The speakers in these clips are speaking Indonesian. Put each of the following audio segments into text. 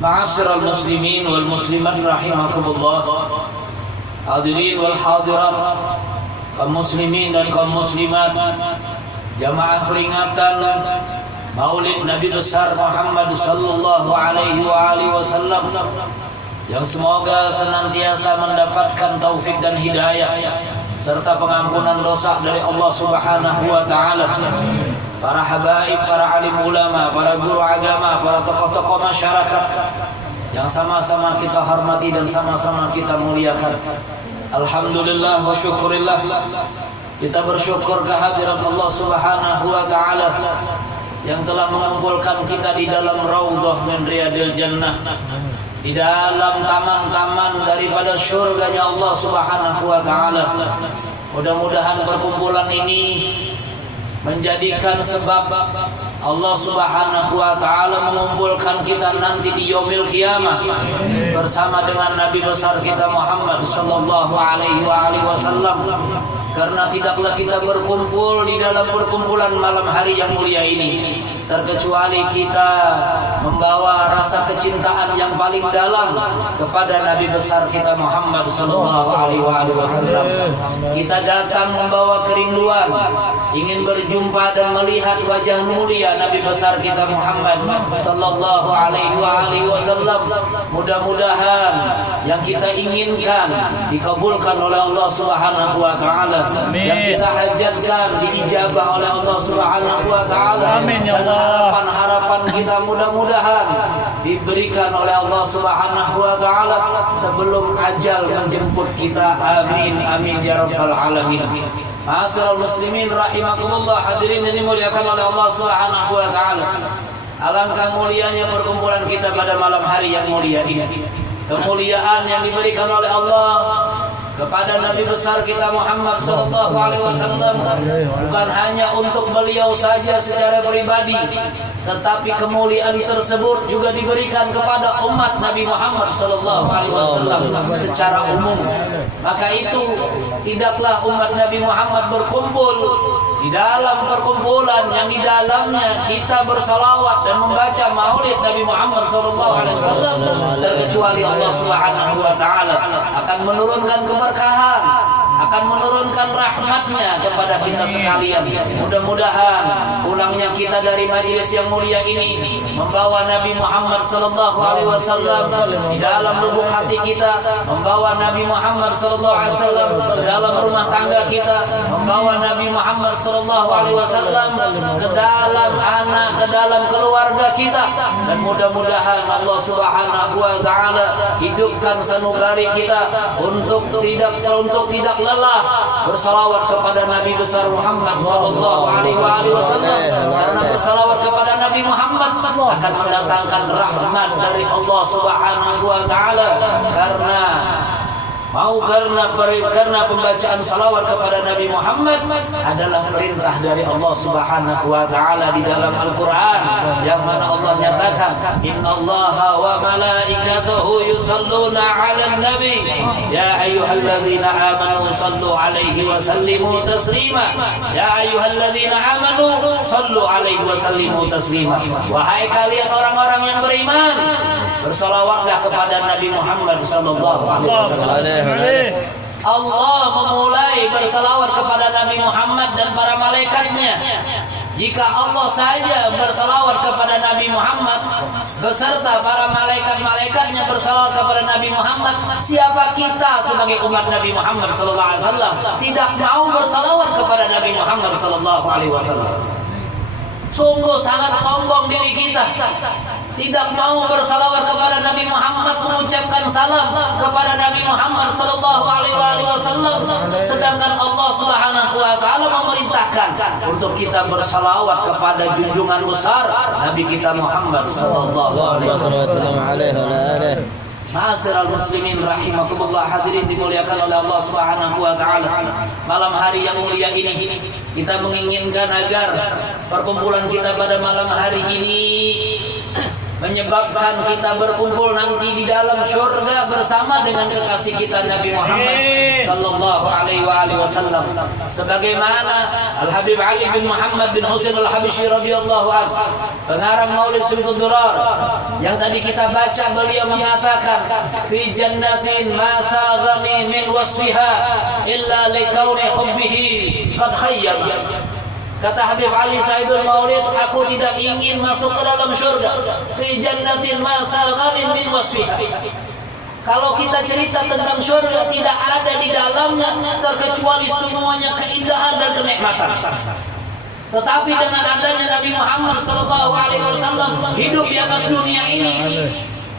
Ma'asyiral muslimin wal muslimat rahimakumullah. Hadirin wal hadirat, kaum muslimin dan kaum muslimat, jamaah peringatan Maulid Nabi besar Muhammad sallallahu alaihi wasallam yang semoga senantiasa mendapatkan taufik dan hidayah serta pengampunan dosa dari Allah Subhanahu wa taala. Para habaib, para alim ulama, para guru agama, para tokoh-tokoh masyarakat yang sama-sama kita hormati dan sama-sama kita muliakan. Alhamdulillah wa syukurillah, kita bersyukur kehadirat Allah Subhanahu wa taala yang telah mengumpulkan kita di dalam raudhah min riyadil jannah, di dalam taman-taman daripada surganya Allah Subhanahu wa taala. Mudah-mudahan perkumpulan ini menjadikan sebab Allah Subhanahu wa taala mengumpulkan kita nanti di yaumil qiyamah bersama dengan Nabi besar kita Muhammad sallallahu alaihi wasallam. Karena tidaklah kita berkumpul di dalam perkumpulan malam hari yang mulia ini terkecuali kita membawa rasa kecintaan yang paling dalam kepada Nabi besar kita Muhammad sallallahu alaihi wasallam. Kita datang membawa kerinduan, ingin berjumpa dan melihat wajah mulia Nabi besar kita Muhammad sallallahu alaihi wasallam. Mudah-mudahan yang kita inginkan dikabulkan oleh Allah Subhanahu wa taala, yang kita hajatkan diijabah oleh Allah Subhanahu wa taala. Amin ya Allah. Harapan-harapan kita mudah-mudahan diberikan oleh Allah Subhanahu wa taala sebelum ajal menjemput kita. Amin amin ya rabbal alamin. Ma'asyiral muslimin rahimakumullah, hadirin yang dimuliakan oleh Allah Subhanahu wa taala. Alangkah mulianya perkumpulan kita pada malam hari yang mulia ini. Kemuliaan yang diberikan oleh Allah kepada Nabi besar kita Muhammad sallallahu alaihi wasallam bukan hanya untuk beliau saja secara pribadi, tetapi kemuliaan tersebut juga diberikan kepada umat Nabi Muhammad sallallahu alaihi wasallam secara umum. Maka itu tidaklah umat Nabi Muhammad berkumpul di dalam perkumpulan yang di dalamnya kita bersalawat dan membaca maulid Nabi Muhammad sallallahu alaihi wasallam terkecuali Allah Subhanahu wa taala akan menurunkan keberkahan, akan menurunkan rahmatnya kepada kita sekalian. Mudah-mudahan pulangnya kita dari majelis yang mulia ini membawa Nabi Muhammad sallallahu alaihi wasallam di dalam lubuk hati kita, membawa Nabi Muhammad sallallahu alaihi wasallam ke dalam rumah tangga kita, membawa Nabi Muhammad sallallahu alaihi wasallam ke dalam anak, ke dalam keluarga kita, dan mudah-mudahan Allah Subhanahu wa taala hidupkan sanubari kita untuk tidak lelah bersalawat kepada Nabi besar Muhammad sallallahu alaihi wasallam. Karena bersalawat kepada Nabi Muhammad akan mendatangkan rahmat dari Allah Subhanahu wa taala. Karena pembacaan salawat kepada Nabi Muhammad adalah perintah dari Allah Subhanahu wa taala di dalam Al-Qur'an, yang mana Allah nyatakan innallaha wa malaikatahu yusholluna 'alan nabi ya ayyuhalladzina amanu shallu 'alaihi wa sallimu taslima ya ayyuhalladzina amanu shallu 'alaihi wa sallimu taslima. Wahai kalian orang-orang yang beriman, bersalawatlah kepada Nabi Muhammad sallallahu alaihi wasallam. Allah memulai bersalawat kepada Nabi Muhammad dan para malaikatnya. Jika Allah saja bersalawat kepada Nabi Muhammad beserta para malaikat-malaikatnya bersalawat kepada Nabi Muhammad, siapa kita sebagai umat Nabi Muhammad sallallahu alaihi wasallam tidak mau bersalawat kepada Nabi Muhammad sallallahu alaihi wasallam? Sungguh sangat sombong diri kita, tidak mau bersalawat kepada Nabi Muhammad, mengucapkan salam kepada Nabi Muhammad sallallahu alaihi wasallam, sedangkan Allah Subhanahu wa taala memerintahkan untuk kita bersalawat kepada junjungan besar Nabi kita Muhammad sallallahu alaihi wasallam. Ma'asyiral muslimin rahimakumullah, hadirin dimuliakan oleh Allah Subhanahu wa taala. Malam hari yang mulia ini kita menginginkan agar perkumpulan kita pada malam hari ini menyebabkan kita berkumpul nanti di dalam surga bersama dengan kekasih kita Nabi Muhammad sallallahu alaihi wasallam. Sebagaimana Al-Habib Ali bin Muhammad bin Husain Al-Habsyi radhiyallahu anhu, pengarang Maulid Sumtud Durar yang tadi kita baca, beliau mengatakan fi jannatin ma saghani min wasfiha illa likauni hubbihi qad khayyam. Kata Habib Ali Saidul Maulid, aku tidak ingin masuk ke dalam surga. Fi jannatin ma saghani min wasfiha. Kalau kita cerita tentang surga, tidak ada di dalamnya terkecuali semuanya keindahan dan kenikmatan. Tetapi dengan adanya Nabi Muhammad SAW hidup di atas dunia ini,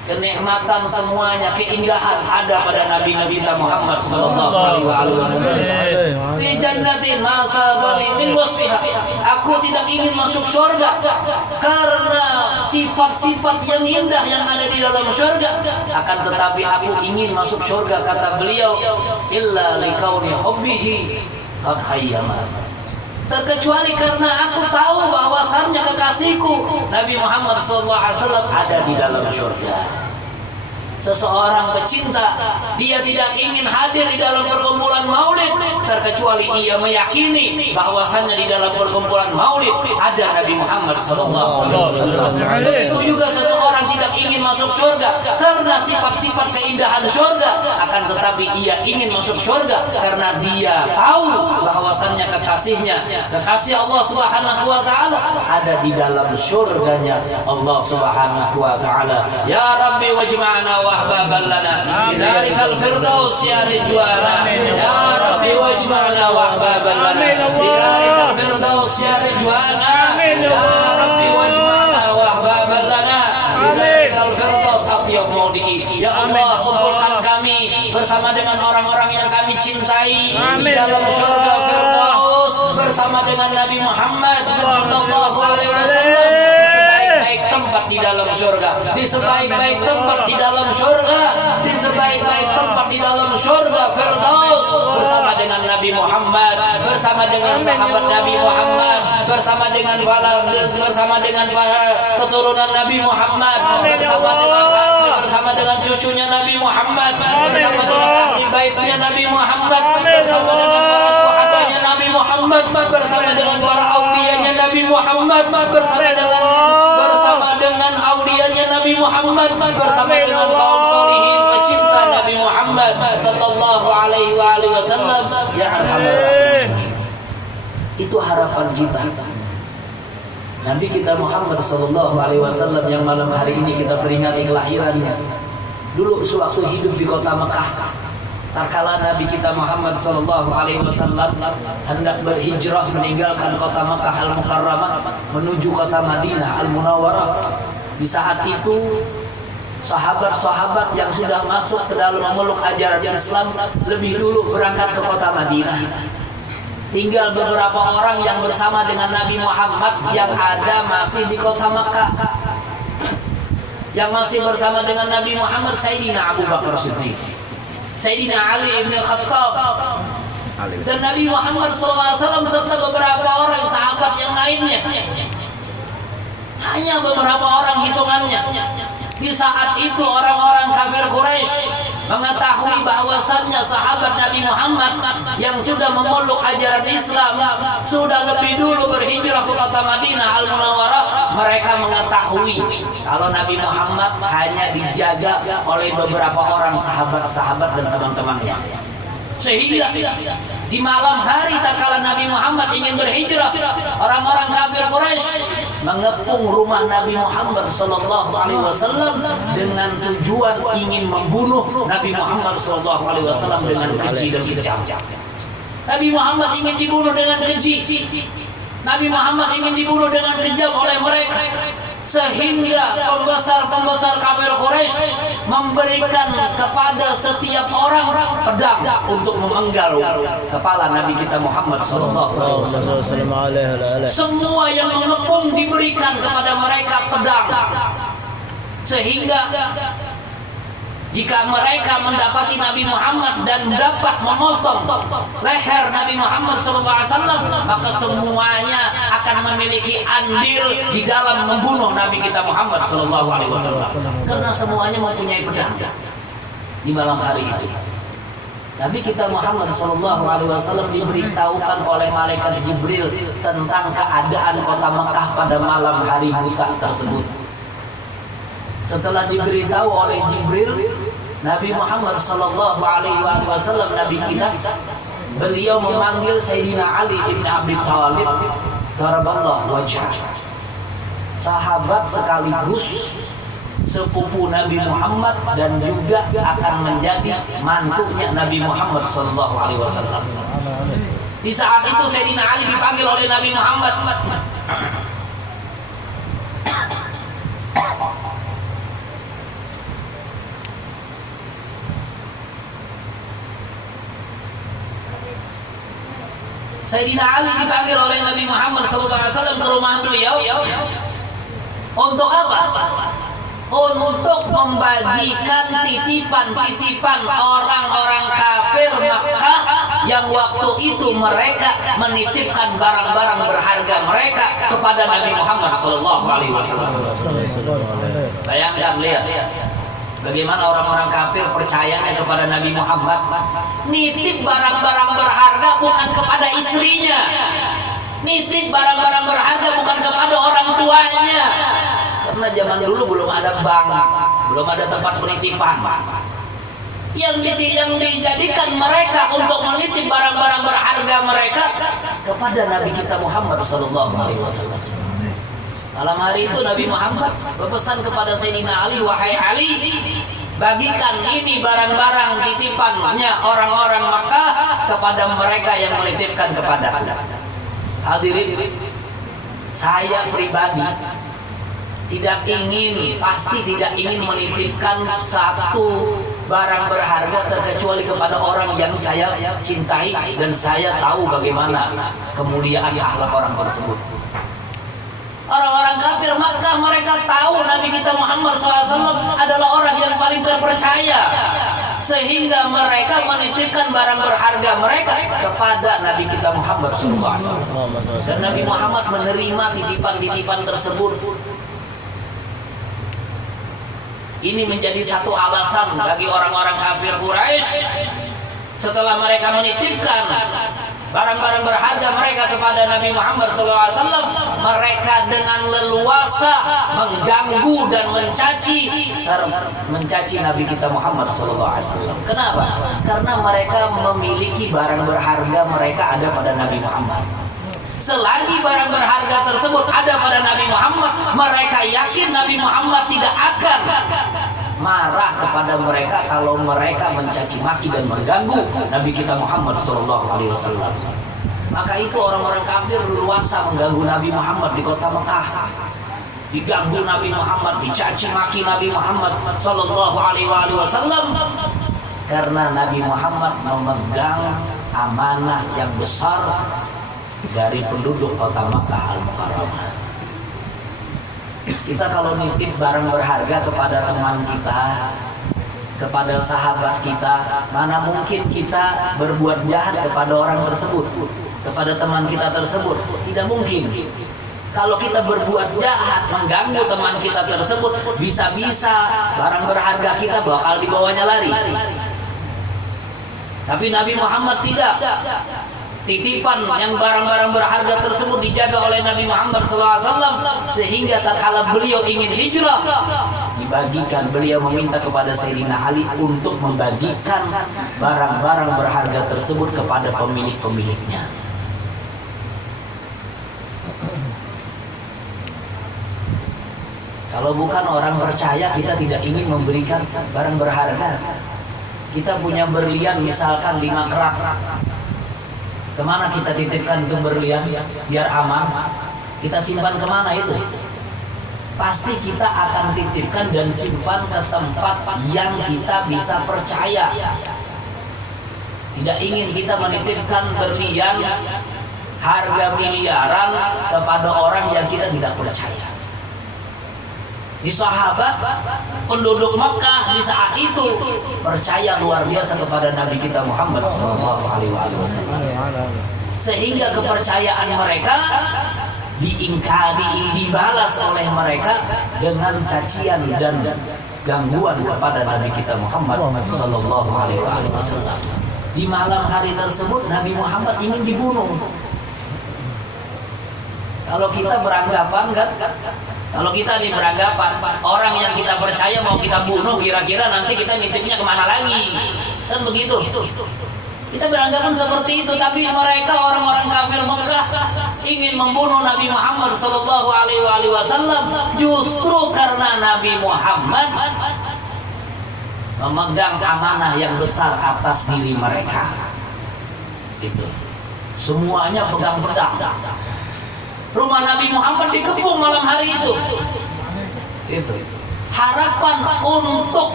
kenikmatan semuanya, keindahan ada pada Nabi kita Muhammad SAW. Fi jannatin ma saghani min wasfiha. Aku tidak ingin masuk surga karena sifat-sifat yang indah yang ada di dalam surga. Akan tetapi aku ingin masuk surga, kata beliau, illa likauni hubbihi qad khayyama. Terkecuali karena aku tahu bahwasannya kekasihku Nabi Muhammad SAW ada di dalam surga. Seseorang pecinta, dia tidak ingin hadir di dalam perkumpulan maulid terkecuali ia meyakini bahwasannya di dalam perkumpulan maulid ada Nabi Muhammad SAW. Itu juga seseorang tidak ingin masuk surga karena sifat-sifat keindahan surga, akan tetapi ia ingin masuk surga karena dia tahu bahwasannya kekasihnya, kekasih Allah Subhanahu wa taala ada di dalam surganya Allah Subhanahu wa taala. Ya Rabbi wajma'na wahbaban lana bidarikal firdaus ya ridwana. Ya Rabbi wajma'na wahbaban lana bidarikal firdaus ya ridwana. Ya Rabbi wajma'na wahbaban lana bidarikal firdaus atiyab maudihi. Ya Allah, kumpulkan kami bersama dengan orang-orang yang kami cintai di dalam surga firdaus bersama dengan Nabi Muhammad sallallahu alaihi wasallam tempat di dalam surga, di sebaik-baik tempat di dalam surga, di sebaik-baik tempat di dalam surga firdaus bersama dengan Nabi Muhammad, bersama dengan sahabat Nabi Muhammad, bersama dengan para keturunan Nabi Muhammad, bersama dengan cucunya Nabi Muhammad, bersama dengan ahli baitnya Nabi Muhammad, bersama dengan para sahabatnya Nabi Muhammad, bersama dengan para aulianya Nabi Muhammad, bersama dengan aulianya Nabi Muhammad, bersama dengan kaum salihin pecinta Nabi Muhammad sallallahu alaihi wasallam. Ya arhamar rahimin. Itu harapan kita. Nabi kita Muhammad sallallahu alaihi wasallam yang malam hari ini kita peringati kelahirannya. Dulu sewaktu hidup di kota Mekah, tatkala Nabi kita Muhammad sallallahu alaihi wasallam hendak berhijrah meninggalkan kota Makkah Al-Mukarramah menuju kota Madinah Al-Munawwarah, di saat itu sahabat-sahabat yang sudah masuk ke dalam memeluk ajaran Islam lebih dulu berangkat ke kota Madinah. Tinggal beberapa orang yang bersama dengan Nabi Muhammad yang ada masih di kota Makkah. Yang masih bersama dengan Nabi Muhammad Sayyidina Abu Bakar Siddiq, Sayyidina Ali ibn Khattab, dan Nabi Muhammad SAW serta beberapa orang sahabat yang lainnya. Hanya beberapa orang hitungannya. Di saat itu orang-orang kafir Quraisy mengetahui bahwasannya sahabat Nabi Muhammad yang sudah memeluk ajaran Islam sudah lebih dulu berhijrah ke kota Madinah Al-Munawwarah. Mereka mengetahui kalau Nabi Muhammad hanya dijaga oleh beberapa orang sahabat-sahabat dan teman-temannya. Sehingga di malam hari tatkala Nabi Muhammad ingin berhijrah, orang-orang kafir Quraisy mengepung rumah Nabi Muhammad sallallahu alaihi wasallam dengan tujuan ingin membunuh Nabi Muhammad sallallahu alaihi wasallam dengan keji dan kejam. Nabi Muhammad ingin dibunuh dengan keji. Nabi Muhammad ingin dibunuh dengan kejam oleh mereka. Sehingga pembesar-pembesar kafir Quraisy memberikan kepada setiap orang pedang untuk memenggal kepala Nabi kita Muhammad sallallahu alaihi wasallam. Semua yang mengepung diberikan kepada mereka pedang. Sehingga Jika mereka mendapati Nabi Muhammad dan dapat memotong leher Nabi Muhammad SAW, maka semuanya akan memiliki andil di dalam membunuh Nabi kita Muhammad SAW. Karena semuanya mempunyai pedang di malam hari itu. Nabi kita Muhammad SAW diberitahukan oleh malaikat Jibril tentang keadaan kota Mekah pada malam hari buta tersebut. Setelah diberitahu oleh Jibril, Nabi Muhammad SAW, Nabi kita, beliau memanggil Sayyidina Ali bin Abi Thalib, karamallahu wajhah, sahabat sekaligus sepupu Nabi Muhammad dan juga akan menjadi mantunya Nabi Muhammad SAW. Di saat itu Sayyidina Ali dipanggil oleh Nabi Muhammad. Sayyidina Ali dipanggil oleh Nabi Muhammad SAW ke rumah beliau. Untuk apa? Untuk membagikan titipan-titipan orang-orang kafir Makkah yang waktu itu mereka menitipkan barang-barang berharga mereka kepada Nabi Muhammad SAW. Bayangkan, lihat bagaimana orang-orang kafir percayanya kepada Nabi Muhammad. Nitip barang-barang berharga bukan kepada istrinya, nitip barang-barang berharga bukan kepada orang tuanya. Karena zaman dulu belum ada bank, belum ada tempat penitipan. Yang dijadikan mereka untuk menitip barang-barang berharga mereka kepada Nabi kita Muhammad SAW. Malam hari itu Nabi Muhammad berpesan kepada Sayyidina Ali, wahai Ali, bagikan ini barang-barang titipannya orang-orang Makkah kepada mereka yang menitipkan kepada Anda. Hadirin, saya pribadi pasti tidak ingin menitipkan satu barang berharga terkecuali kepada orang yang saya cintai dan saya tahu bagaimana kemuliaan akhlak orang tersebut. Orang-orang kafir Makkah mereka tahu Nabi kita Muhammad SAW adalah orang yang paling terpercaya, sehingga mereka menitipkan barang berharga mereka kepada Nabi kita Muhammad SAW. Dan Nabi Muhammad menerima titipan-titipan tersebut. Ini menjadi satu alasan bagi orang-orang kafir Quraisy setelah mereka menitipkan barang-barang berharga mereka kepada Nabi Muhammad SAW, mereka dengan leluasa mengganggu dan mencaci Nabi kita Muhammad SAW. Kenapa? Karena mereka memiliki barang berharga mereka ada pada Nabi Muhammad. Selagi barang berharga tersebut ada pada Nabi Muhammad, mereka yakin Nabi Muhammad tidak akan marah kepada mereka kalau mereka mencaci maki dan mengganggu Nabi kita Muhammad SAW. Maka itu orang-orang kafir luasa mengganggu Nabi Muhammad di kota Mekah. Diganggu Nabi Muhammad, dicaci maki Nabi Muhammad SAW, karena Nabi Muhammad memegang amanah yang besar dari penduduk kota Makkah Al-Mukarramah. Kita kalau nitip barang berharga kepada teman kita, kepada sahabat kita, mana mungkin kita berbuat jahat kepada orang tersebut, kepada teman kita tersebut? Tidak mungkin. Kalau kita berbuat jahat, mengganggu teman kita tersebut, bisa-bisa barang berharga kita bakal dibawanya lari. Tapi Nabi Muhammad tidak. Titipan yang barang-barang berharga tersebut dijaga oleh Nabi Muhammad SAW, sehingga tatkala beliau ingin hijrah, dibagikan. Beliau meminta kepada Sayyidina Ali untuk membagikan barang-barang berharga tersebut kepada pemilik-pemiliknya. Kalau bukan orang percaya, kita tidak ingin memberikan barang berharga. Kita punya berlian misalkan 5 kerat, kemana kita titipkan itu berlian biar aman? Kita simpan kemana itu? Pasti kita akan titipkan dan simpan ke tempat yang kita bisa percaya. Tidak ingin kita menitipkan berlian harga miliaran kepada orang yang kita tidak percaya. Di sahabat penduduk Makkah di saat itu percaya luar biasa kepada Nabi kita Muhammad sallallahu alaihi wasallam. Sehingga kepercayaan mereka dibalas oleh mereka dengan cacian dan gangguan kepada Nabi kita Muhammad sallallahu alaihi wasallam. Di malam hari tersebut Nabi Muhammad ingin dibunuh. Kalau kita beranggapan kan, kalau kita ini beranggapan orang yang kita percaya mau kita bunuh, kira-kira nanti kita nitipnya kemana lagi, kan begitu. Kita beranggapan seperti itu, tapi mereka orang-orang kafir Mekah ingin membunuh Nabi Muhammad sallallahu alaihi wasallam justru karena Nabi Muhammad memegang amanah yang besar atas diri mereka. Itu semuanya pegang pedang. Rumah Nabi Muhammad dikepung malam hari itu. Harapan untuk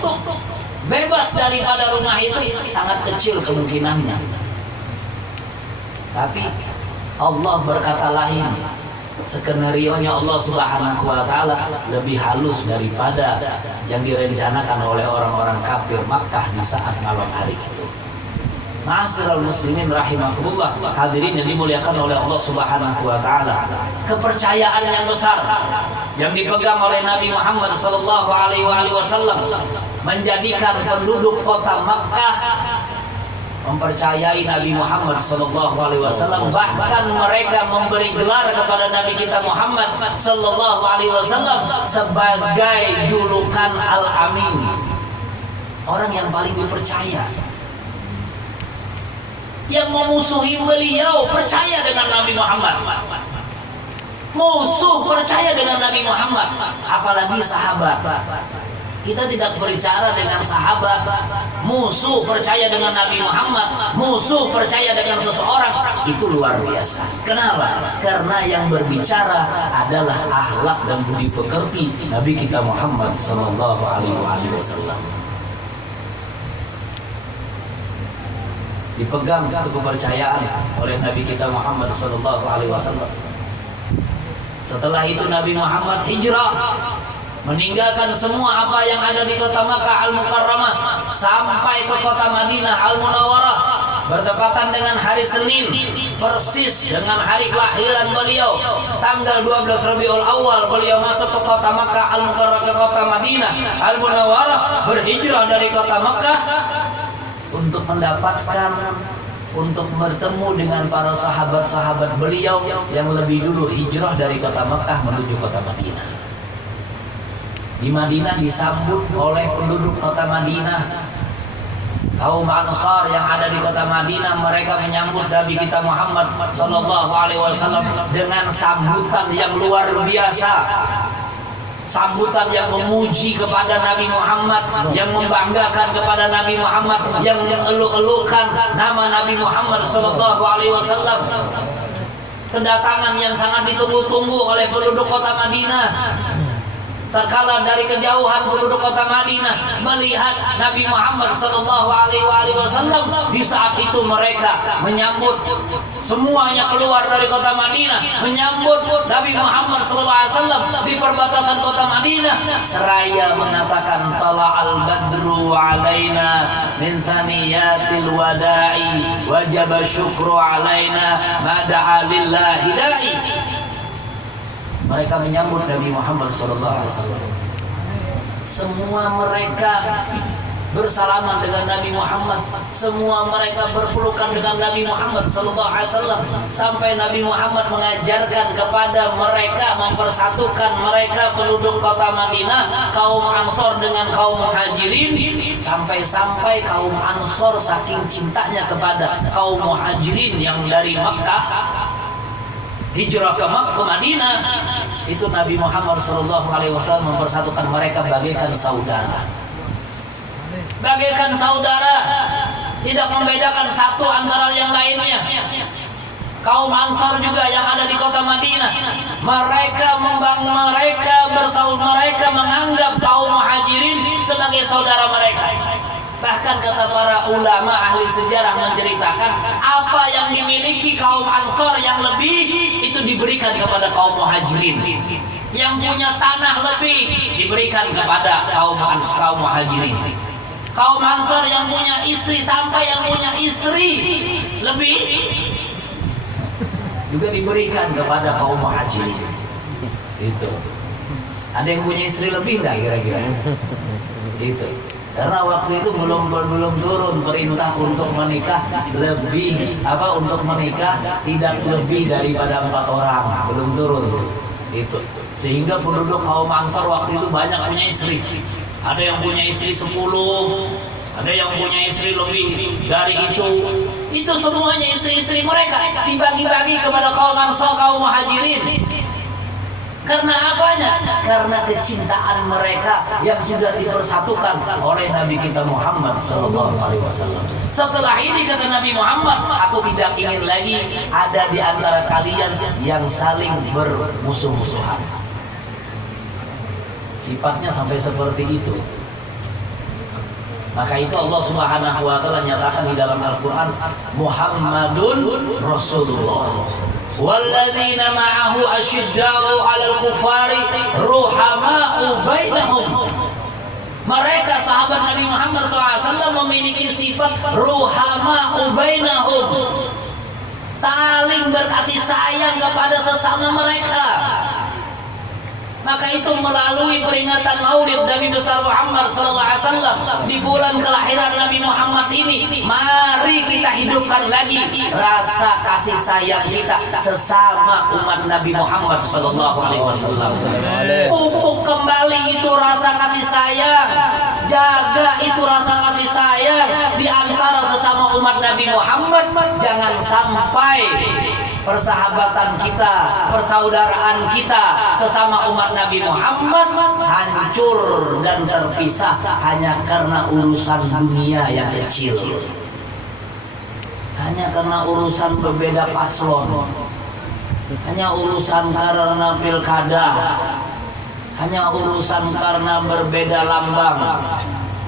bebas daripada rumah itu sangat kecil kemungkinannya. Tapi Allah berkata lain. Skenario-nya Allah Subhanahu wa taala lebih halus daripada yang direncanakan oleh orang-orang kafir Makkah di saat malam hari itu. Ma'asyiral muslimin rahimakumullah, hadirin yang dimuliakan oleh Allah Subhanahu wa taala. Kepercayaan yang besar yang dipegang oleh Nabi Muhammad sallallahu alaihi wasallam menjadikan penduduk kota Makkah mempercayai Nabi Muhammad sallallahu alaihi wasallam, bahkan mereka memberi gelar kepada Nabi kita Muhammad sallallahu alaihi wasallam sebagai julukan Al-Amin, orang yang paling dipercaya. Yang memusuhi beliau percaya dengan Nabi Muhammad, musuh percaya dengan Nabi Muhammad, apalagi sahabat. Kita tidak berbicara dengan sahabat, musuh percaya dengan Nabi Muhammad, musuh percaya dengan seseorang, itu luar biasa. Kenapa? Karena yang berbicara adalah akhlak dan budi pekerti Nabi kita Muhammad sallallahu alaihi wasallam. Dipegang itu kepercayaan oleh Nabi kita Muhammad sallallahu alaihi wasallam. Setelah itu Nabi Muhammad hijrah, meninggalkan semua apa yang ada di kota Makkah Al-Mukarramah sampai ke kota Madinah Al-Munawwarah, bertepatan dengan hari Senin, persis dengan hari kelahiran beliau, tanggal 12 Rabiul Awal beliau masuk ke kota Makkah Al-Mukarramah, ke kota Madinah Al-Munawwarah, berhijrah dari kota Makkah untuk mendapatkan, untuk bertemu dengan para sahabat-sahabat beliau yang lebih dulu hijrah dari kota Makkah menuju kota Madinah. Di Madinah disambut oleh penduduk kota Madinah, kaum Ansar yang ada di kota Madinah. Mereka menyambut Nabi kita Muhammad sallallahu alaihi wasallam dengan sambutan yang luar biasa, sambutan yang memuji kepada Nabi Muhammad, yang membanggakan kepada Nabi Muhammad, yang eluk-elukan nama Nabi Muhammad sallallahu alaihi wasallam. Kedatangan yang sangat ditunggu-tunggu oleh penduduk kota Madinah. Terkala dari kejauhan penduduk kota Madinah melihat Nabi Muhammad sallallahu alaihi wasallam, di saat itu mereka menyambut, semuanya keluar dari kota Madinah menyambut Nabi Muhammad sallallahu alaihi wasallam di perbatasan kota Madinah, seraya mengatakan tala'al badru alaina min thaniyatil wada'i wajib syukru alaina mada'a lillahi da'i. Mereka menyambut Nabi Muhammad SAW. Semua mereka bersalaman dengan Nabi Muhammad, semua mereka berpelukan dengan Nabi Muhammad SAW, sampai Nabi Muhammad mengajarkan kepada mereka, mempersatukan mereka penduduk kota Madinah, kaum Ansor dengan kaum Muhajirin, sampai-sampai kaum Ansor saking cintanya kepada kaum Muhajirin yang dari Makkah hijrah ke Madinah, itu Nabi Muhammad sallallahu alaihi wasallam mempersatukan mereka bagaikan saudara. Bagaikan saudara, tidak membedakan satu antara yang lainnya. Kaum Ansar juga yang ada di kota Madinah, mereka menganggap kaum Muhajirin sebagai saudara mereka. Bahkan kata para ulama ahli sejarah menceritakan, apa yang dimiliki kaum Ansar yang lebih itu diberikan kepada kaum Muhajirin. yang punya tanah lebih diberikan kepada kaum muhajirin. Kaum Ansor yang punya istri sampai yang punya istri lebih juga diberikan kepada kaum muhajirin. Itu. Ada yang punya istri lebih nggak kira-kira? Itu. Karena waktu itu belum turun perintah untuk menikah untuk menikah tidak lebih daripada 4 orang, belum turun. Itu. Sehingga penduduk kaum Ansor waktu itu banyak punya istri. Ada yang punya istri 10, ada yang punya istri lebih dari itu. Itu semuanya istri-istri mereka dibagi-bagi kepada kaum Ansor, kaum Muhajirin. Karena apanya? Karena kecintaan mereka yang sudah dipersatukan oleh Nabi kita Muhammad SAW. Setelah ini kata Nabi Muhammad, aku tidak ingin lagi ada di antara kalian yang saling bermusuh-musuhan. Sifatnya sampai seperti itu. Maka itu Allah Subhanahu wa taala nyatakan di dalam Al-Qur'an, Muhammadun Rasulullah. Walladzina ma'ahu asyidda'u 'alal kufari ruhama'u bainahum. Mereka sahabat Nabi Muhammad SAW memiliki sifat ruhama'u bainahum, saling berkasih sayang kepada sesama mereka. Maka itu melalui peringatan Maulid Nabi besar Muhammad SAW di bulan kelahiran Nabi Muhammad ini, mari kita hidupkan lagi rasa kasih sayang kita sesama umat Nabi Muhammad SAW. Pupuk kembali itu rasa kasih sayang, jaga itu rasa kasih sayang di antara sesama umat Nabi Muhammad. Jangan sampai persahabatan kita, persaudaraan kita sesama umat Nabi Muhammad hancur dan terpisah hanya karena urusan dunia yang kecil, hanya karena urusan berbeda paslon, hanya urusan karena pilkada, hanya urusan karena berbeda lambang,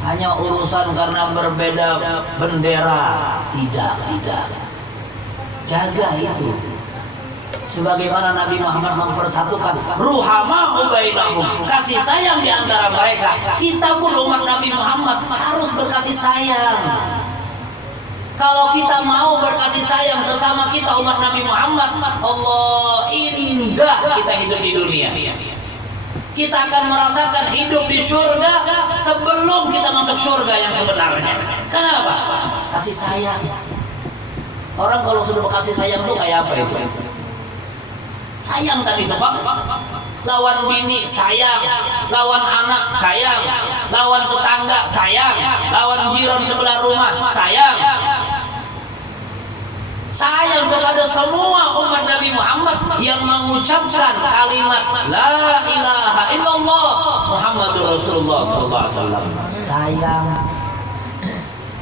hanya urusan karena berbeda bendera. Tidak. Jaga itu. Sebagaimana Nabi Muhammad mempersatukan ruhama'u bainahum, kasih sayang di antara mereka. Kita pun umat Nabi Muhammad harus berkasih sayang. Kalau kita mau berkasih sayang sesama kita umat Nabi Muhammad, Allah, indah kita hidup di dunia. Kita akan merasakan hidup di surga sebelum kita masuk surga yang sebenarnya. Kenapa? Kasih sayang. Orang kalau sudah berkasih sayang itu kayak apa itu? Sayang tadi itu Pak. Lawan bini sayang, lawan anak sayang, lawan tetangga sayang, lawan jiran sebelah rumah sayang. Sayang kepada semua umat Nabi Muhammad yang mengucapkan kalimat La ilaha illallah Muhammadur Rasulullah SAW. Sayang.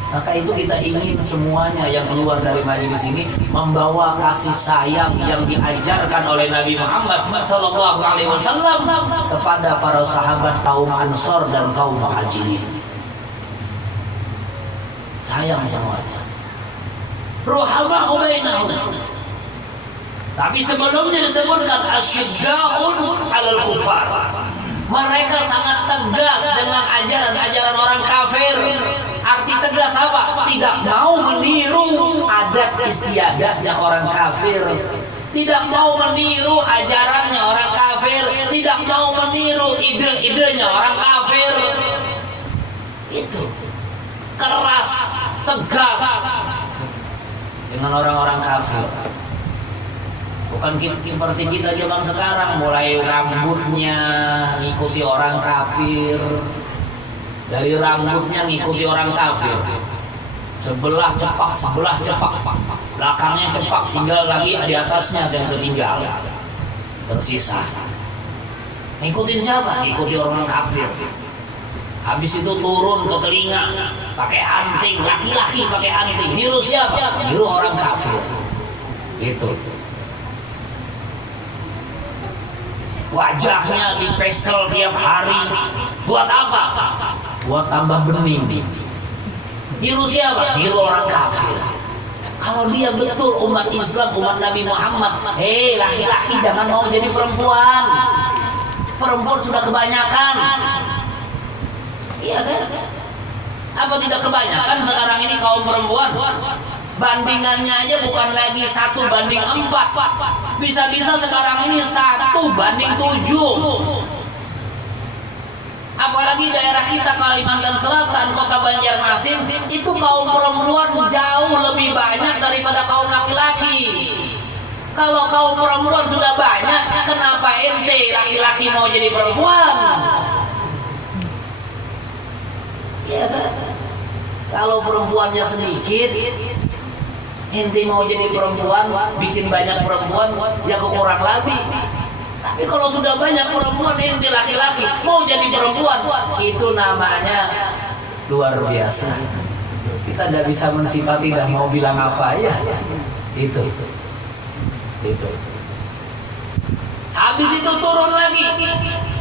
Maka itu kita ingin semuanya yang keluar dari majelis ini membawa kasih sayang yang diajarkan oleh Nabi Muhammad SAW kepada para sahabat kaum Ansor dan kaum Muhajirin. Sayang semuanya. Ruhama'u bainahum. Tapi sebelumnya disebutkan asyidda'un 'alal kufar. Mereka sangat tegas dengan ajaran-ajaran orang kafir. Arti tegas apa? Tidak mau meniru adat istiadatnya orang kafir, tidak mau meniru ajarannya orang kafir, tidak mau meniru ide-idenya orang kafir. Itu keras, tegas dengan orang-orang kafir. Bukan seperti kita zaman sekarang, mulai rambutnya ngikuti orang kafir, dari rambutnya ngikuti orang kafir, sebelah cepak, belakangnya cepak, tinggal lagi di atasnya yang tertinggal, tersisa. Ngikutin siapa? Ngikuti orang kafir. Habis itu turun ke telinga, pakai anting, laki-laki pakai anting. Niru siapa? Niru orang kafir. Itu. Wajahnya dipesel tiap hari. Buat apa? Buat tambah bening. Niru siapa? Niru orang kafir. Kalau dia betul umat Islam, umat Nabi Muhammad, laki-laki jangan mau jadi perempuan. perempuan sudah kebanyakan. Iya kan? Apa tidak kebanyakan sekarang ini kaum perempuan? Bandingannya aja bukan lagi 1:4. Bisa-bisa sekarang ini 1:7. Apalagi daerah kita Kalimantan Selatan, Kota Banjarmasin, itu kaum perempuan jauh lebih banyak daripada kaum laki-laki. Kalau kaum perempuan sudah banyak, kenapa ente laki-laki mau jadi perempuan? Ya kan? Kalau perempuannya sedikit, ente mau jadi perempuan, bikin banyak perempuan, ya kekurang lebih. Tapi kalau sudah banyak perempuan, ente laki-laki mau jadi perempuan, itu namanya luar biasa. Kita tidak bisa mensifati, tidak mau bilang apa ya. Itu. Habis itu turun lagi,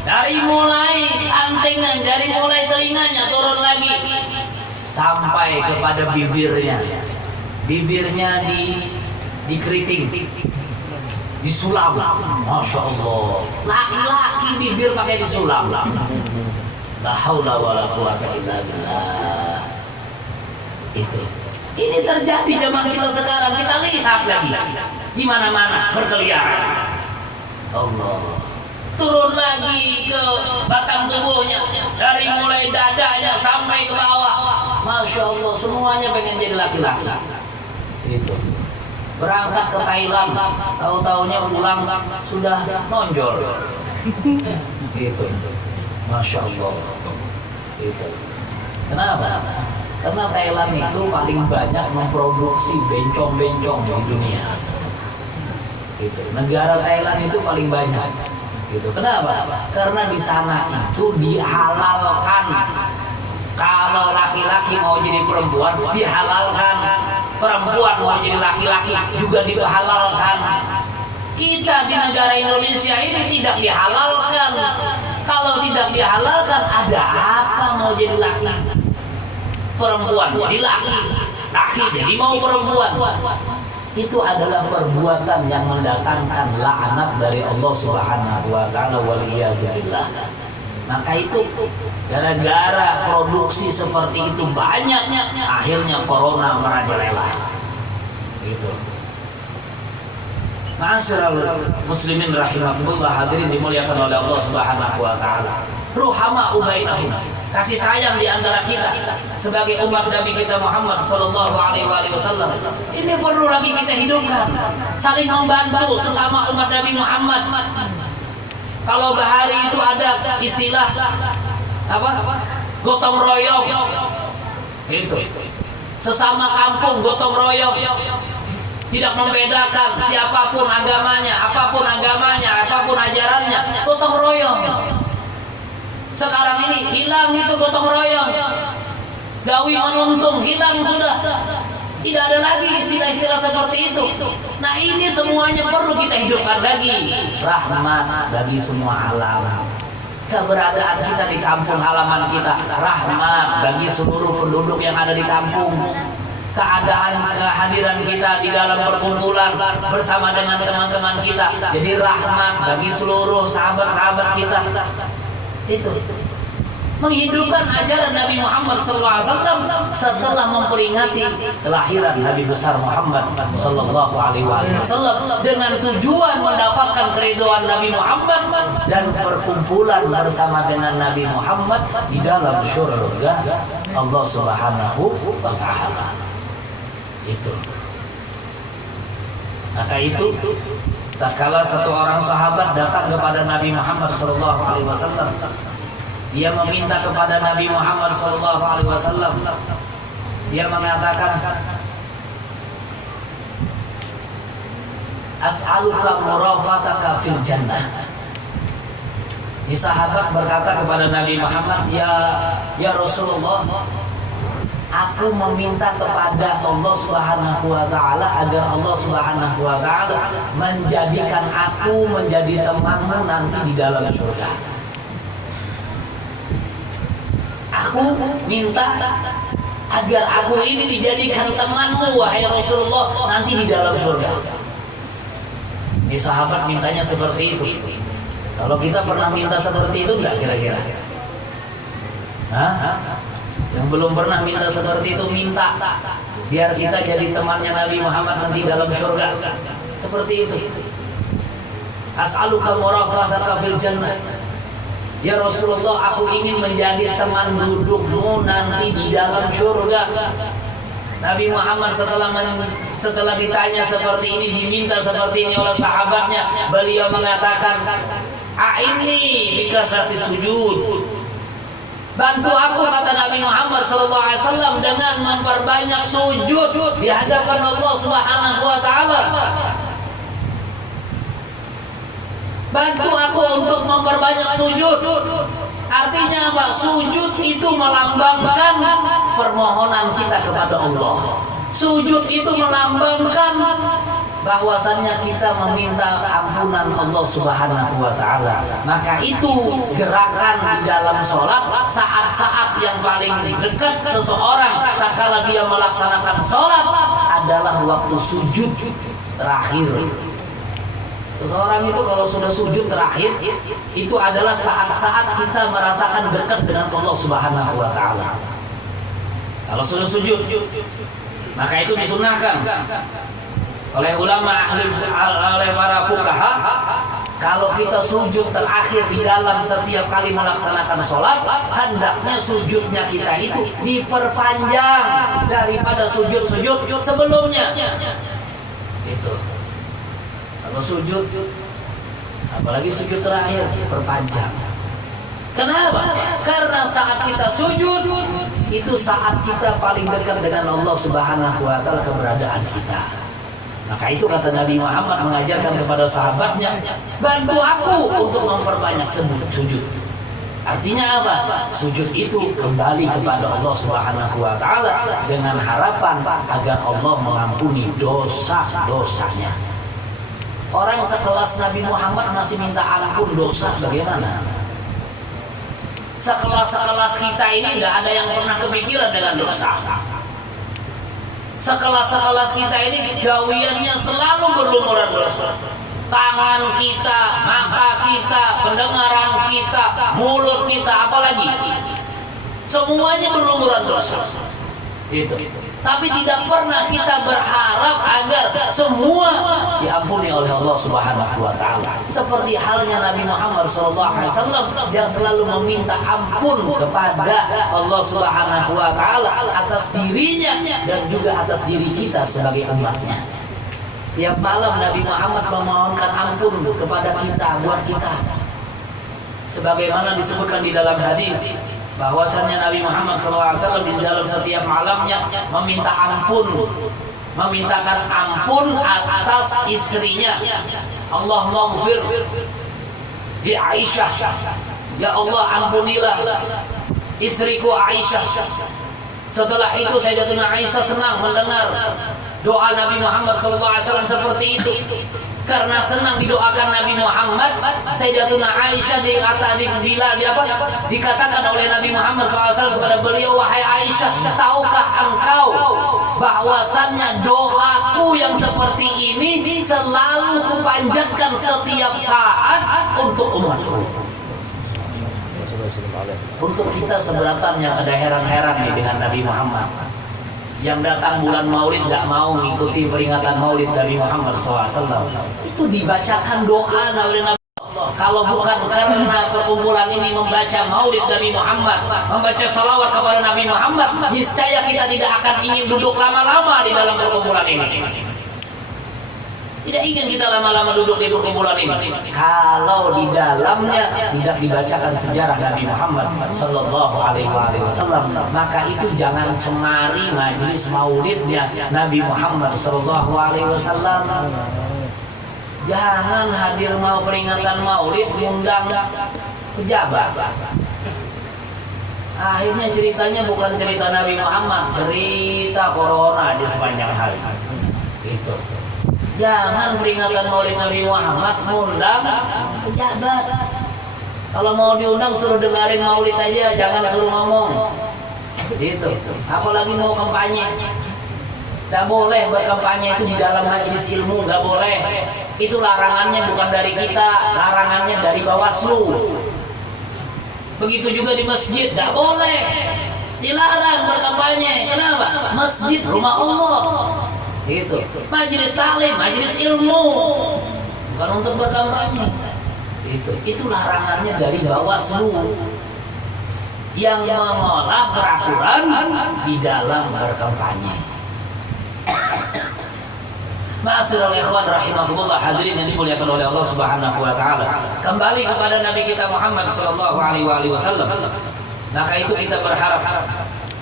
dari mulai antengan, dari mulai telinganya turun lagi sampai kepada bibirnya. Bibirnya dikeriting, disulam. Masya Allah, laki-laki bibir pakai disulam. La haula wala quwata illa billah. Itu. Ini terjadi zaman kita sekarang. Kita lihat lagi di mana-mana berkeliaran. Allah. Turun lagi ke batang tubuhnya, dari mulai dadanya sampai ke bawah. Masya Allah, semuanya pengen jadi laki-laki. Itu. Berangkat ke Thailand, tahu-taunya pulang sudah nonjol. Itu. Masya Allah. Itu. Kenapa? Karena Thailand itu paling banyak memproduksi bencong-bencong di dunia. Gitu. Negara Thailand itu paling banyak. Gitu. Kenapa? Karena di sana itu dihalalkan. Kalau laki-laki mau jadi perempuan, dihalalkan. Perempuan mau jadi laki-laki juga dihalalkan. Kita di negara Indonesia ini tidak dihalalkan. Kalau tidak dihalalkan, ada apa mau jadi laki? Perempuan jadi laki, laki jadi mau perempuan. Itu adalah perbuatan yang mendatangkan laknat dari Allah Subhanahu wa taala, waliyadzubillah. Maka itu gara-gara produksi seperti itu banyaknya, akhirnya corona merajalela. Gitu. Ma'asyiral muslimin rahimakumullah, hadirin dimuliakan oleh Allah Subhanahu wa taala. Ruhama ubainahum, kasih sayang di antara kita sebagai umat Nabi kita Muhammad sallallahu alaihi wasallam. Ini perlu lagi kita hidupkan, saling membantu sesama umat Nabi Muhammad. Kalau bahari itu ada istilah apa? Gotong royong. Itu. Sesama kampung gotong royong. Tidak membedakan siapapun agamanya, apapun ajarannya, gotong royong. Sekarang ini hilang itu gotong royong. Gawi menuntung hilang sudah. Tidak ada lagi istilah-istilah seperti itu. Nah, ini semuanya perlu kita hidupkan lagi. Rahmat bagi semua alam. Keberadaan kita di kampung halaman kita, rahmat bagi seluruh penduduk yang ada di kampung. Kehadiran kita di dalam perkumpulan bersama dengan teman-teman kita jadi rahmat bagi seluruh sahabat-sahabat kita. Itu menghidupkan ajaran Nabi Muhammad SAW setelah memperingati kelahiran Nabi besar Muhammad SAW dengan tujuan mendapatkan keridhaan Nabi Muhammad dan perkumpulan bersama dengan Nabi Muhammad di dalam surga Allah Subhanahu wa taala. Itu. Maka itu tatkala satu orang sahabat datang kepada Nabi Muhammad SAW, dia meminta kepada Nabi Muhammad SAW, dia mengatakan, as'aluka murafataka fil jannah. Ini sahabat berkata kepada Nabi Muhammad, ya Rasulullah, aku meminta kepada Allah Subhanahu wa taala agar Allah Subhanahu wa taala menjadikan aku menjadi temanmu nanti di dalam surga. Aku minta agar aku ini dijadikan temanmu wahai Rasulullah nanti di dalam surga. Ini sahabat mintanya seperti itu. Kalau kita pernah minta seperti itu enggak kira-kira? Hah? Yang belum pernah minta seperti itu minta biar kita jadi temannya Nabi Muhammad nanti dalam surga. Seperti itu. As'aluka murafaqataka fil jannah. Ya Rasulullah, aku ingin menjadi teman dudukmu nanti di dalam surga. Nabi Muhammad setelah ditanya seperti ini, diminta seperti ini oleh sahabatnya, beliau mengatakan, "A'inni bikasrati sujud." Bantu aku, kata Nabi Muhammad SAW, dengan memperbanyak sujud di hadapan Allah Subhanahu wa taala. Bantu aku untuk memperbanyak sujud. Artinya apa? Sujud itu melambangkan permohonan kita kepada Allah. Sujud itu melambangkan bahwasannya kita meminta ampunan Allah Subhanahu wa taala. Maka itu gerakan di dalam sholat, saat-saat yang paling dekat seseorang tatkala dia melaksanakan sholat adalah waktu sujud terakhir. Seseorang itu kalau sudah sujud terakhir, itu adalah saat-saat kita merasakan dekat dengan Allah Subhanahu wa taala. Kalau sudah sujud, maka itu disunahkan oleh ulama oleh para fuqaha, kalau kita sujud terakhir di dalam setiap kali melaksanakan sholat, hendaknya sujudnya kita itu diperpanjang daripada sujud-sujud sebelumnya. Itu. Kalau sujud, apalagi sujud terakhir, perpanjang. Kenapa? Karena saat kita sujud, itu saat kita paling dekat dengan Allah Subhanahu wa taala, keberadaan kita. Maka itu kata Nabi Muhammad mengajarkan kepada sahabatnya, bantu aku untuk memperbanyak sujud. Artinya apa? Sujud itu kembali kepada Allah Subhanahu wa taala dengan harapan agar Allah mengampuni dosa-dosanya. Orang sekelas Nabi Muhammad masih minta ampun dosa, bagaimana? Sekelas kita ini tidak ada yang pernah kepikiran dengan dosa. Sekelas kita ini gawiannya selalu berlumuran dosa. Tangan kita, mata kita, pendengaran kita, mulut kita, apalagi semuanya berlumuran dosa. Itu. Tapi tidak pernah kita berharap agar semua diampuni oleh Allah Subhanahu wa taala. Seperti halnya Nabi Muhammad SAW yang selalu meminta ampun kepada Allah Subhanahu wa taala atas dirinya dan juga atas diri kita sebagai umatnya. Tiap malam Nabi Muhammad memohonkan ampun kepada kita, buat kita. Sebagaimana disebutkan di dalam hadis, bahwasannya Nabi Muhammad SAW di dalam setiap malamnya meminta ampun, memintakan ampun atas istrinya. Allahumma ighfir li Aisyah, ya Allah ampunilah istriku Aisyah. Setelah itu Sayyidatuna Aisyah senang mendengar doa Nabi Muhammad SAW seperti itu. Karena senang didoakan Nabi Muhammad, Sayyidatuna Aisyah dikatakan oleh Nabi Muhammad SAW kepada beliau, wahai Aisyah, tahukah engkau bahwasannya doaku yang seperti ini selalu kupanjatkan setiap saat untuk umatku. Untuk kita seberatannya ada heran-heran nih dengan Nabi Muhammad yang datang bulan Maulid tidak mau mengikuti peringatan Maulid Nabi Muhammad SAW. Itu dibacakan doa oleh Nabi. Kalau bukan karena perkumpulan ini membaca Maulid Nabi Muhammad, membaca salawat kepada Nabi Muhammad, niscaya kita tidak akan ingin duduk lama-lama di dalam perkumpulan ini. Tidak ingin kita lama-lama duduk di perkumpulan ini kalau di dalamnya tidak dibacakan sejarah Nabi Muhammad Sallallahu Alaihi Wasallam. Maka itu jangan cemari majelis maulidnya Nabi Muhammad Sallallahu Alaihi Wasallam. Jangan hadir mau peringatan maulid undang pejabat. Akhirnya ceritanya bukan cerita Nabi Muhammad, cerita corona aja sepanjang hari. Itu. Jangan peringatan maulid Nabi Muhammad mengundang pejabat. Kalau mau diundang suruh dengerin maulid aja, jangan suruh ngomong. Gitu. Apalagi mau kampanye. Gak boleh berkampanye itu di dalam majelis ilmu, gak boleh. Itu larangannya bukan dari kita, larangannya dari Bawaslu. Begitu juga di masjid, tidak boleh, dilarang berkampanye. Kenapa? Masjid rumah Allah. Gitu. Majelis taklim, majelis ilmu, bukan untuk berkampanye. Itu larangannya dari Bawaslu yang mengolah peraturan di dalam berkampanye. Ma'asyiral ikhwan rahimakumullah, hadirin yang dimuliakan oleh Allah Subhanahu wa taala. Kembali kepada Nabi kita Muhammad sallallahu alaihi wasallam. Maka itu kita berharap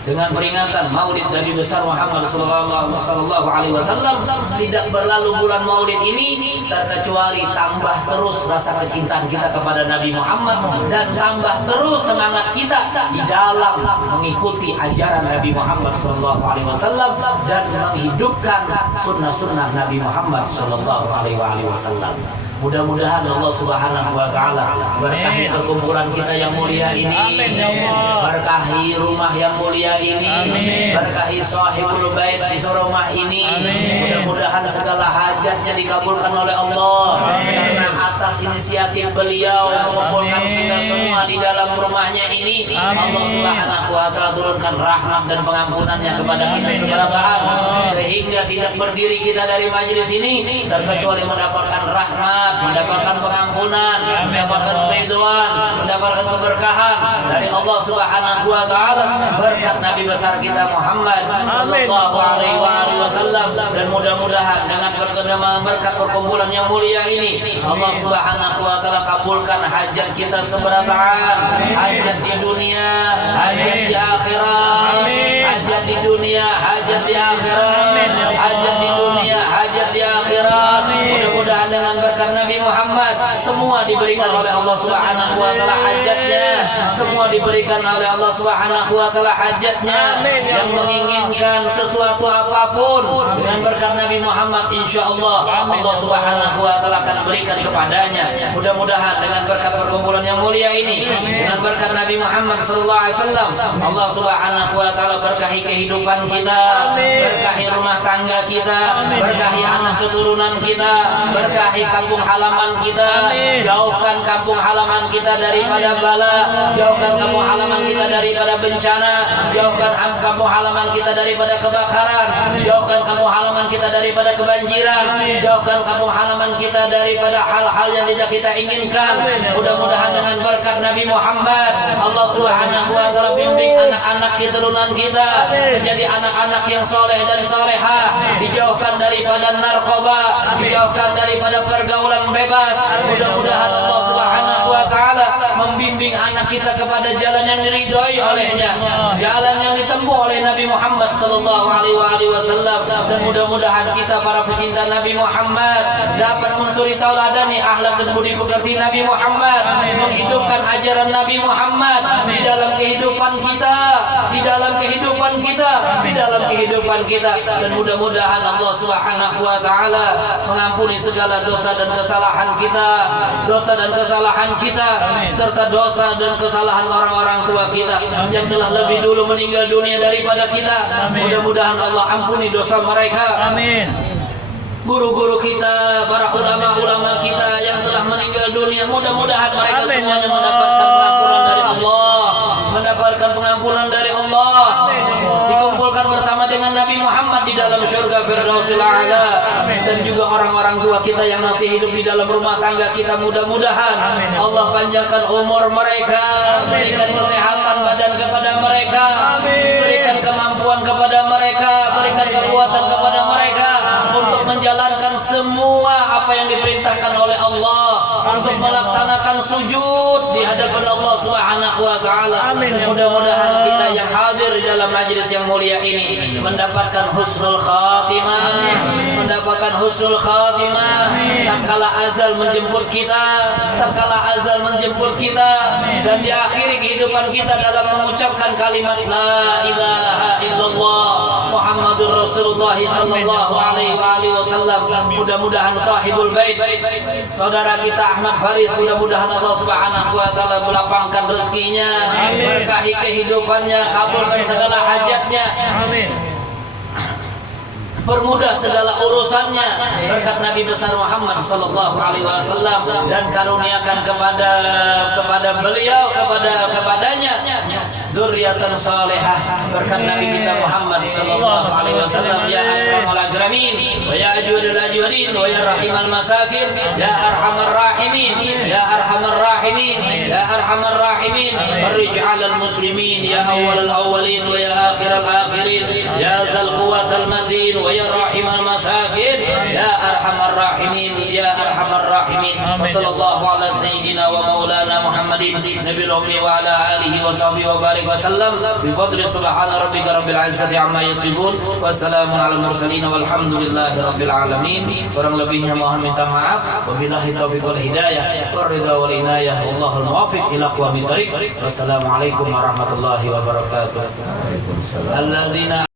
dengan peringatan Maulid Nabi besar Muhammad sallallahu alaihi wasallam tidak berlalu bulan Maulid ini terkecuali tambah terus rasa kecintaan kita kepada Nabi Muhammad dan tambah terus semangat kita di dalam mengikuti ajaran Nabi Muhammad sallallahu alaihi wasallam dan menghidupkan sunnah-sunnah Nabi Muhammad sallallahu alaihi wasallam. Mudah-mudahan Allah Subhanahu wa taala berkahi perkumpulan kita yang mulia ini. Amin ya Allah. Berkahi rumah yang mulia ini. Amin. Berkahi sahibul bait di rumah ini. Mudah-mudahan segala hajatnya dikabulkan oleh Allah. Amin. Karena atas inisiatif beliau mengumpulkan kita semua di dalam rumahnya ini. Amin. Allah Subhanahu wa taala turunkan rahmat dan pengampunannya kepada kita seberapaan sehingga tidak berdiri kita dari majelis ini terkecuali mendapatkan rahmat, mendapatkan pengampunan, mendapatkan ridwan, mendapatkan keberkahan dari Allah Subhanahu wa taala berkat Nabi besar kita Muhammad sallallahu alaihi wasallam. Dan mudah-mudahan dengan berkat perkumpulan yang mulia ini Allah Subhanahu wa taala kabulkan hajat kita seberataan, hajat di dunia, hajat di akhirat, hajat di dunia, hajat di akhirat, hajat di dunia, hajat di akhirat. Mudah-mudahan dengan berkat Nabi Muhammad semua diberikan oleh Allah Subhanahu wa taala hajatnya, semua diberikan oleh Allah Subhanahu wa taala hajatnya. Yang menginginkan sesuatu apapun dengan berkat Nabi Muhammad insyaallah Allah Subhanahu wa taala akan berikan kepadanya. Mudah-mudahan dengan berkat perkumpulan yang mulia ini, dengan berkat Nabi Muhammad sallallahu alaihi wasallam, Allah Subhanahu wa taala berkahi kehidupan kita, berkahi rumah tangga kita, berkahi anak keturunan kita, berkahi kampung halaman kita, jauhkan kampung halaman kita daripada bala, jauhkan kampung halaman kita daripada bencana, jauhkan kampung halaman kita daripada kebakaran, jauhkan kampung halaman kita daripada kebanjiran, jauhkan kampung halaman kita daripada hal-hal yang tidak kita inginkan. Mudah-mudahan dengan berkat Nabi Muhammad Allah Subhanahu wa taala bimbing anak-anak keturunan kita menjadi anak-anak yang soleh dan solehah, dijauhkan daripada narkoba, dijauhkan daripada pergaulan bebas. Mudah-mudahan Allah Subhanahu wa taala membimbing anak kita kepada jalan yang diridhoi olehnya, jalan yang ditempuh oleh Nabi Muhammad sallallahu alaihi wasallam. Dan mudah-mudahan kita para pecinta Nabi Muhammad dapat mensuri tauladani akhlak dan budi pekerti Nabi Muhammad, menghidupkan ajaran Nabi Muhammad di dalam kehidupan kita, di dalam kehidupan kita, di dalam kehidupan kita. Dan mudah-mudahan Allah Subhanahu wa taala mengampuni segala dosa dan kesalahan kita, dosa dan kesalahan kita, serta dosa dan kesalahan orang-orang tua kita yang telah lebih dulu meninggal dunia daripada kita. Mudah-mudahan Allah ampuni dosa mereka. Amin. Guru-guru kita, para ulama-ulama kita yang telah meninggal dunia, mudah-mudahan mereka semuanya mendapatkan pengampunan dari Allah, mendapatkan pengampunan dari Allah, dikumpulkan bersama dengan Nabi Muhammad di dalam surga Firdausil A'la. Dan juga orang-orang tua kita yang masih hidup di dalam rumah tangga kita, mudah-mudahan Allah panjangkan umur mereka, berikan kesehatan badan kepada mereka, berikan kemampuan kepada mereka, berikan kekuatan kepada mereka untuk menjalankan semua apa yang diperintahkan oleh Allah, untuk melaksanakan sujud di hadapan Allah Subhanahu wa taala. Mudah-mudahan kita yang hadir di dalam majelis yang mulia ini mendapatkan husnul khatimah, mendapatkan husnul khatimah tatkala azal menjemput kita, tatkala azal menjemput kita, dan diakhiri kehidupan kita dalam mengucapkan kalimat la ilaha illallah Muhammadur Rasulullah sallallahu alaihi wasallam. Mudah-mudahan sahibul bait saudara kita Ahmad Faris, mudah-mudahan Allah Subhanahu wa taala melapangkan rezekinya, berkahi kehidupannya, kabulkan segala hajatnya. Amin. permudah segala urusannya berkat Nabi besar Muhammad sallallahu alaihi wasallam, dan karuniakan kepada beliau kepadanya dzurriatan salihah berkat Nabi kita Muhammad sallallahu alaihi wasallam. Ya akramul akramin wa ya ajwadul ajwadin wa ya rahimal masakin ya arhamar rahimin ya arhamar rahimin ya arhamar rahimin warrij'alal muslimin ya awwalal awwalin wa ya akhiral akhirin ya dzal quwwatal matin wa ya rahimal masakin ya arhamar rahimin ya arhamar rahimin. Wa sallallahu ala sayyidina wa maulana Muhammadin nabiyil ummi wa ala alihi wa sahbihi wa barik wasallam bi fadli subhana rabbika rabbil izzati amma yasifun wa salamun alal mursalin walhamdulillahi rabbil alamin. Kurang lebihnya mohon minta maaf. Wabillahi taufiq wal hidayah wa ridha wal inayah wallahul muwaffiq ila aqwamit thariq. Wassalamualaikum warahmatullahi wabarakatuh. Alladzina